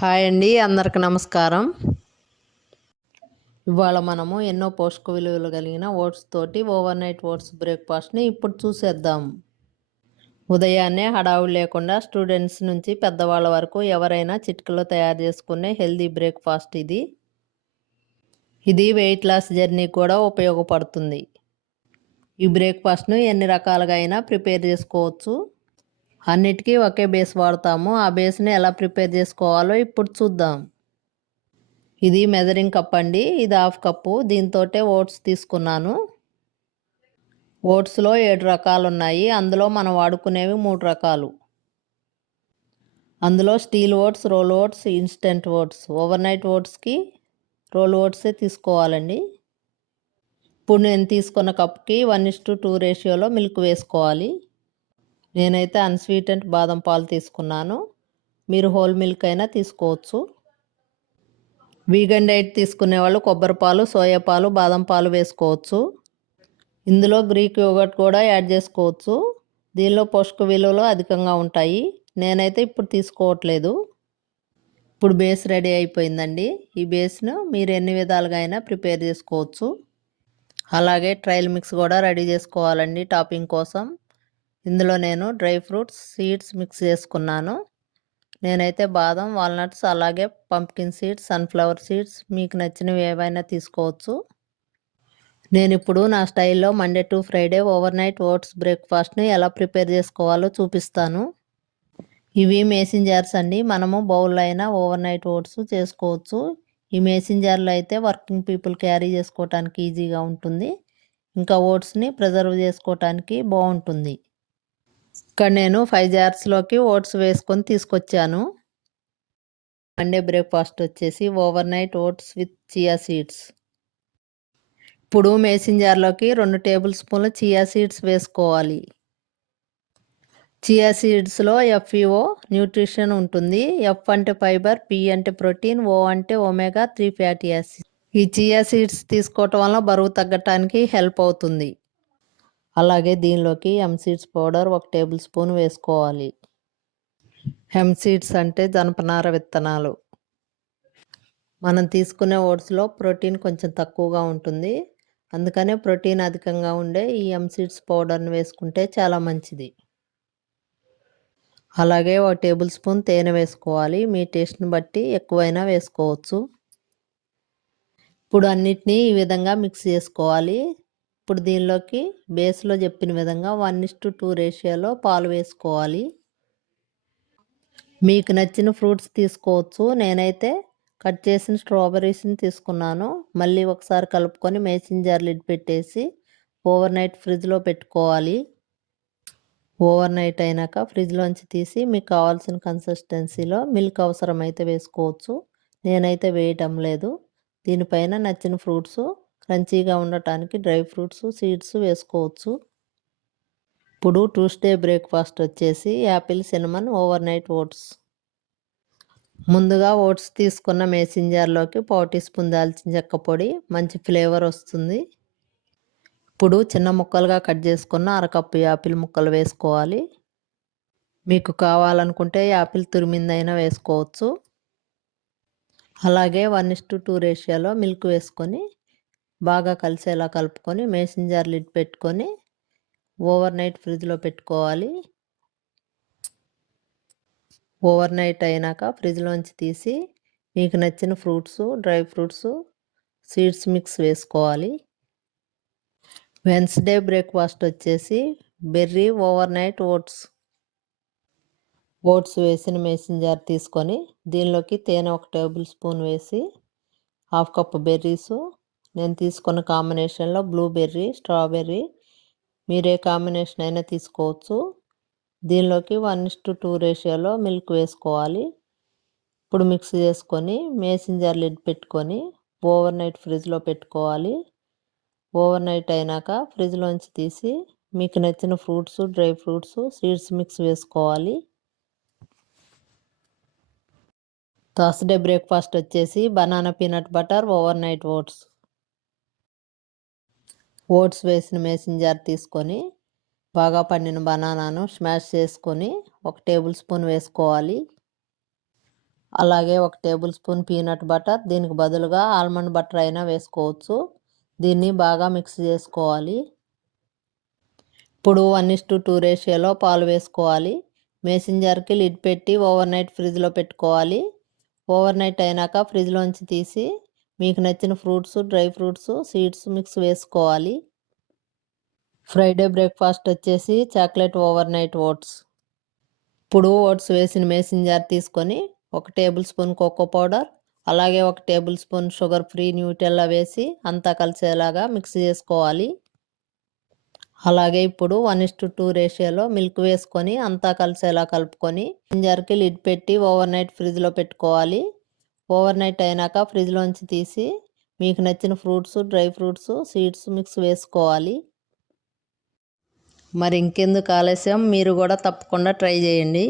Hi అండి అందరికి నమస్కారం. ఇవాళ మనము ఎన్నో పోషక విలువలు కలిగిన ఓట్స్ తోటి ఓవర్ నైట్ ఓట్స్ బ్రేక్ఫాస్ట్ని ఇప్పుడు చూసేద్దాం. ఉదయాన్నే హడావుడి లేకుండా స్టూడెంట్స్ నుంచి పెద్దవాళ్ళ వరకు ఎవరైనా చిటికలో తయారు చేసుకునే హెల్దీ బ్రేక్ఫాస్ట్ ఇది. ఇది వెయిట్ లాస్ జర్నీ కూడా ఉపయోగపడుతుంది. ఈ బ్రేక్ఫాస్ట్ను ఎన్ని రకాలుగా అయినా ప్రిపేర్ చేసుకోవచ్చు. అన్నిటికీ ఒకే బేస్ వాడతాము. ఆ బేస్ని ఎలా ప్రిపేర్ చేసుకోవాలో ఇప్పుడు చూద్దాం. ఇది మెజరింగ్ కప్ అండి. ఇది హాఫ్ కప్పు. దీంతో ఓట్స్ తీసుకున్నాను. ఓట్స్లో ఏడు రకాలు ఉన్నాయి అందులో మనం వాడుకునేవి మూడు రకాలు. అందులో steel oats roll oats instant oats. Overnight ఓట్స్కి roll ఓట్సే తీసుకోవాలండి. ఇప్పుడు నేను తీసుకున్న కప్కి వన్ ఇస్ టు టూ రేషియోలో మిల్క్ వేసుకోవాలి. నేనైతే అన్స్వీటెంట్ బాదం పాలు తీసుకున్నాను. మీరు హోల్ మిల్క్ అయినా తీసుకోవచ్చు. వీగన్ డైట్ తీసుకునే వాళ్ళు కొబ్బరి పాలు సోయా పాలు బాదం పాలు వేసుకోవచ్చు. ఇందులో గ్రీక్ యోగట్ కూడా యాడ్ చేసుకోవచ్చు. దీనిలో పోషక విలువలు అధికంగా ఉంటాయి. నేనైతే ఇప్పుడు తీసుకోవట్లేదు. ఇప్పుడు బేస్ రెడీ అయిపోయిందండి. ఈ బేస్ను మీరు ఎన్ని విధాలుగా అయినా ప్రిపేర్ చేసుకోవచ్చు. అలాగే ట్రయల్ మిక్స్ కూడా రెడీ చేసుకోవాలండి టాపింగ్ కోసం. ఇందులో నేను డ్రై ఫ్రూట్స్ సీడ్స్ మిక్స్ చేసుకున్నాను. నేనైతే బాదం వాల్నట్స్ అలాగే పంప్కిన్ సీడ్స్ సన్ఫ్లవర్ సీడ్స్ మీకు నచ్చినవి ఏవైనా తీసుకోవచ్చు. నేను ఇప్పుడు నా స్టైల్లో Monday to Friday overnight oats బ్రేక్ఫాస్ట్ని ఎలా ప్రిపేర్ చేసుకోవాలో చూపిస్తాను. ఇవి మేసిన్ జార్స్ అండి. మనము బౌల్ అయినా ఓవర్ నైట్ ఓట్స్ చేసుకోవచ్చు. ఈ మేసిన్ జార్లో అయితే వర్కింగ్ పీపుల్ క్యారీ చేసుకోవటానికి ఈజీగా ఉంటుంది. ఇంకా ఓట్స్ని ప్రిజర్వ్ చేసుకోవటానికి బాగుంటుంది. ఇక్కడ నేను ఫైవ్ జార్స్లోకి ఓట్స్ వేసుకొని తీసుకొచ్చాను. మండే బ్రేక్ఫాస్ట్ వచ్చేసి overnight oats with chia seeds ఇప్పుడు మేసిన్ జార్లోకి రెండు టేబుల్ స్పూన్ల చియా సీడ్స్ వేసుకోవాలి. చియా సీడ్స్లో ఎఫ్ఈఓ న్యూట్రిషన్ ఉంటుంది. ఎఫ్ అంటే ఫైబర్ పి అంటే ప్రోటీన్ ఓ అంటే ఒమేగా త్రీ ఫ్యాటీ యాసిడ్ ఈ చియా సీడ్స్ తీసుకోవటం వల్ల బరువు తగ్గటానికి హెల్ప్ అవుతుంది. అలాగే దీనిలోకి ఎమ్ సీడ్స్ పౌడర్ ఒక టేబుల్ స్పూన్ వేసుకోవాలి. హెమ్ సీడ్స్ అంటే జనపనార విత్తనాలు. మనం తీసుకునే ఓట్స్లో ప్రోటీన్ కొంచెం తక్కువగా ఉంటుంది. అందుకనే ప్రోటీన్ అధికంగా ఉండే ఈ ఎమ్ సీడ్స్ పౌడర్ని వేసుకుంటే చాలా మంచిది. అలాగే ఒక టేబుల్ స్పూన్ తేనె వేసుకోవాలి. మీ టేస్ట్ని బట్టి ఎక్కువైనా వేసుకోవచ్చు. ఇప్పుడు అన్నిటినీ ఈ విధంగా మిక్స్ చేసుకోవాలి. ఇప్పుడు దీనిలోకి బేస్లో చెప్పిన విధంగా వన్ ఇస్ టు టూ రేషియోలో పాలు వేసుకోవాలి. మీకు నచ్చిన ఫ్రూట్స్ తీసుకోవచ్చు. నేనైతే కట్ చేసిన స్ట్రాబెర్రీస్ని తీసుకున్నాను. మళ్ళీ ఒకసారి కలుపుకొని మేసిన్ జార్ లిడ్ పెట్టేసి ఓవర్ నైట్ ఫ్రిడ్జ్లో పెట్టుకోవాలి. ఓవర్ నైట్ అయినాక ఫ్రిడ్జ్లోంచి తీసి మీకు కావాల్సిన కన్సిస్టెన్సీలో మిల్క్ అవసరమైతే వేసుకోవచ్చు. నేనైతే వేయటం లేదు. దీనిపైన నచ్చిన ఫ్రూట్స్ క్రంచీగా ఉండటానికి డ్రై ఫ్రూట్స్ సీడ్స్ వేసుకోవచ్చు. ఇప్పుడు ట్యూస్డే బ్రేక్ఫాస్ట్ వచ్చేసి apple cinnamon overnight oats. ముందుగా ఓట్స్ తీసుకున్న మేసింజర్లోకి పావు టీ స్పూన్ దాల్చిన చెక్క పొడి మంచి ఫ్లేవర్ వస్తుంది. ఇప్పుడు చిన్న ముక్కలుగా కట్ చేసుకున్న అరకప్పు యాపిల్ ముక్కలు వేసుకోవాలి. మీకు కావాలనుకుంటే యాపిల్ తురిమిందైనా వేసుకోవచ్చు. అలాగే వన్ ఇస్ టు టూ రేషియోలో మిల్క్ వేసుకొని బాగా కలిసేలా కలుపుకొని మేసిన్ లిడ్ పెట్టుకొని ఓవర్ నైట్ ఫ్రిడ్జ్లో పెట్టుకోవాలి. ఓవర్ నైట్ అయినాక ఫ్రిడ్జ్లోంచి తీసి మీకు నచ్చిన fruits dry fruits seeds mix వేసుకోవాలి. వెన్స్డే బ్రేక్ఫాస్ట్ వచ్చేసి berry overnight oats. Oats వేసిన మేసిన్ జార్ తీసుకొని దీనిలోకి తేనె ఒక టేబుల్ స్పూన్ వేసి హాఫ్ కప్ బెర్రీస్ నేను తీసుకున్న కాంబినేషన్లో బ్లూబెర్రీ స్ట్రాబెర్రీ మీరే కాంబినేషన్ అయినా తీసుకోవచ్చు. దీనిలోకి వన్ ఇస్ టు టూ రేషియోలో మిల్క్ వేసుకోవాలి. ఇప్పుడు మిక్స్ చేసుకొని మేసింజర్ లిడ్ పెట్టుకొని ఓవర్ నైట్ ఫ్రిడ్జ్లో పెట్టుకోవాలి. ఓవర్ నైట్ అయినాక ఫ్రిడ్జ్లోంచి తీసి మీకు నచ్చిన fruits dry fruits seeds mix వేసుకోవాలి. థర్స్డే బ్రేక్ఫాస్ట్ వచ్చేసి banana peanut butter overnight oats. Oats వేసిన మేసిన్ జార్ తీసుకొని బాగా పండిన బనానాను స్మాష్ చేసుకొని ఒక టేబుల్ స్పూన్ వేసుకోవాలి. అలాగే ఒక టేబుల్ స్పూన్ పీనట్ బటర్ దీనికి బదులుగా ఆల్మండ్ బటర్ అయినా వేసుకోవచ్చు. దీన్ని బాగా మిక్స్ చేసుకోవాలి. ఇప్పుడు వన్ ఇస్ టు టూ రేషియోలో పాలు వేసుకోవాలి. మేసింజర్కి లిడ్ పెట్టి ఓవర్ నైట్ ఫ్రిడ్జ్లో పెట్టుకోవాలి. ఓవర్ నైట్ అయినాక ఫ్రిడ్జ్లోంచి తీసి మీకు నచ్చిన fruits dry fruits seeds mix వేసుకోవాలి. ఫ్రైడే బ్రేక్ఫాస్ట్ వచ్చేసి చాక్లెట్ ఓవర్ నైట్ ఓట్స్. ఇప్పుడు ఓట్స్ వేసిన మేసిన్ జార్ తీసుకొని ఒక టేబుల్ స్పూన్ కోకో పౌడర్ అలాగే ఒక tablespoon sugar free Nutella వేసి అంతా కలిసేలాగా మిక్స్ చేసుకోవాలి. అలాగే ఇప్పుడు వన్ ఇస్ టు టూ రేషియోలో మిల్క్ వేసుకొని అంతా కలిసేలా కలుపుకొని జింజర్కి లిడ్ పెట్టి ఓవర్ నైట్ ఫ్రిడ్జ్లో పెట్టుకోవాలి. ఓవర్ నైట్ అయినాక ఫ్రిడ్జ్లోంచి తీసి మీకు నచ్చిన fruits dry fruits seeds mix వేసుకోవాలి. మరి ఇంకెందుకు ఆలస్యం? మీరు కూడా తప్పకుండా ట్రై చేయండి.